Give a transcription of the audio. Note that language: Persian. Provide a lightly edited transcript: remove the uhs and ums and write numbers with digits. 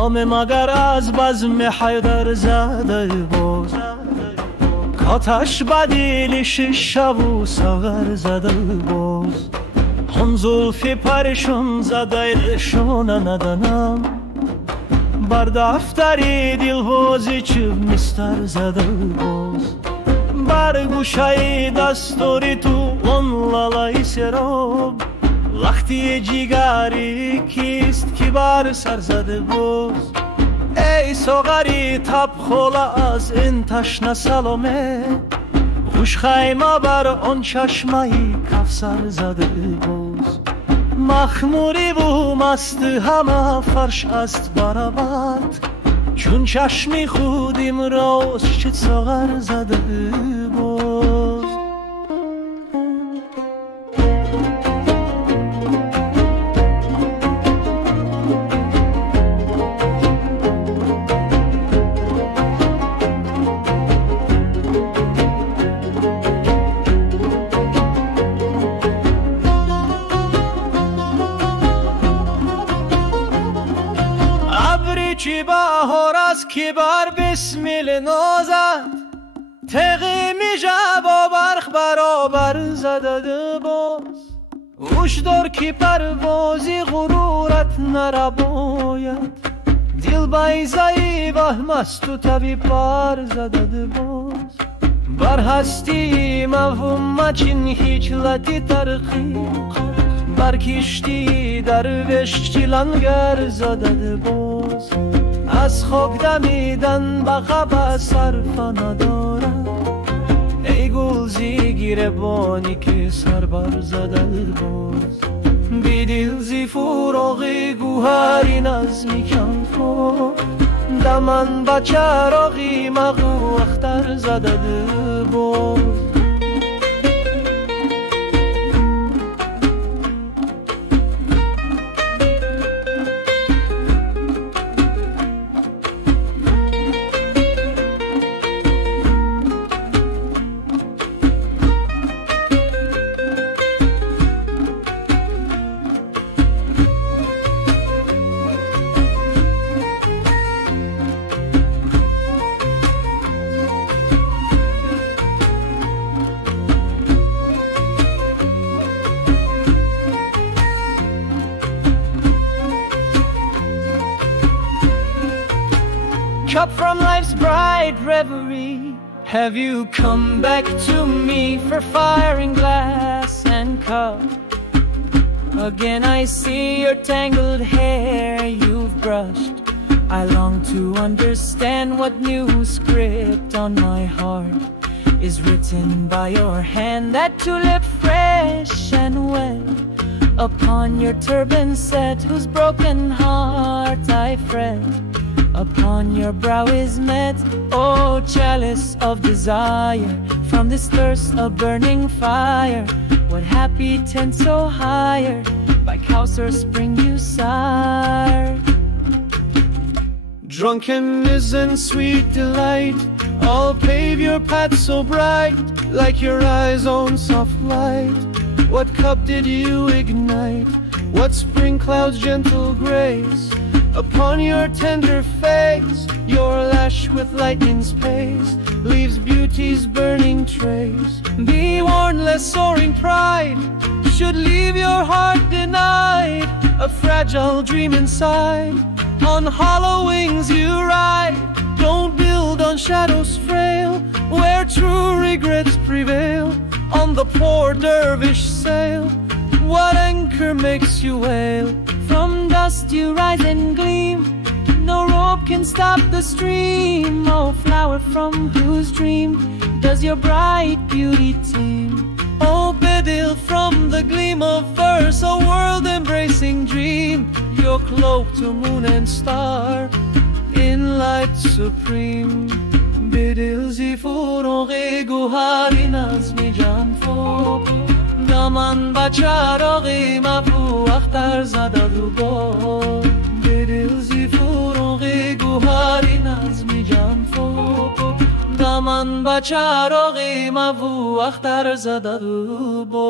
نام مگر از بزم حیدر زده باز کاتش بدیلش شب و سغر زده باز هم زلفی پرشون زدایشون ندانم بر دفتری دلوازی چوب مستر زده باز بر گوشه دستوری تو اون لالای سراب وقتی جیگری کیست که بر سر زده باز ای ساغری تب خولا از این تشنه سلامه خوش خیمه بر آن چشمه کفسر زده باز مخموری و مست همه فرش است برابد چون چشمی خودیم راست چه ساغر زده باز چی بهار است که بر بسمیل نازد تقی میشه با برخ برابر زده باز هوشدار که پروازی غرورت نرباید دل بیزایی وهم است و طبی پر زده باز بر هستی مفهوم مچین هیچ لطی ترخی بر کشتی درویش چیلنگر زده باز از خاک دمیدن به خبر صرف ندارد ای گلزی گیربانی که سر بر زده باز بیدیل زی فراغی گوهری نظمی کم کن دمن با چراغی مغو اختر زده باز Cup from life's bright reverie, have you come back to me for firing glass and cup? Again I see your tangled hair you've brushed. I long to understand what new script on my heart is written by your hand. That tulip fresh and wet upon your turban set, whose broken heart I fret upon your brow is met. Oh, chalice of desire, from this thirst of burning fire, what happy tent so higher, by Kausar spring you sire. Drunkenness and sweet delight all pave your path so bright, like your eyes on soft light. What cup did you ignite? What spring cloud's gentle grace upon your tender face? Your lash with lightning's pace leaves beauty's burning trace. Be warned lest soaring pride should leave your heart denied, a fragile dream inside. On hollow wings you ride, don't build on shadows frail, where true regrets prevail. On the poor dervish sail, what anchor makes you wail? From dust you rise and gleam, no rope can stop the stream. Oh, flower from whose dream does your bright beauty teem? Oh, Bedil, from the gleam of verse, a world-embracing dream, you're cloaked to moon and star in light supreme. Bedil zi furughi guhari nazmi jan fo, daman ba charaghi mafu akhtar zada dubo. Bedil zi furughi guhari nazmi jan fo, daman ba charaghi mafu akhtar zada dubo.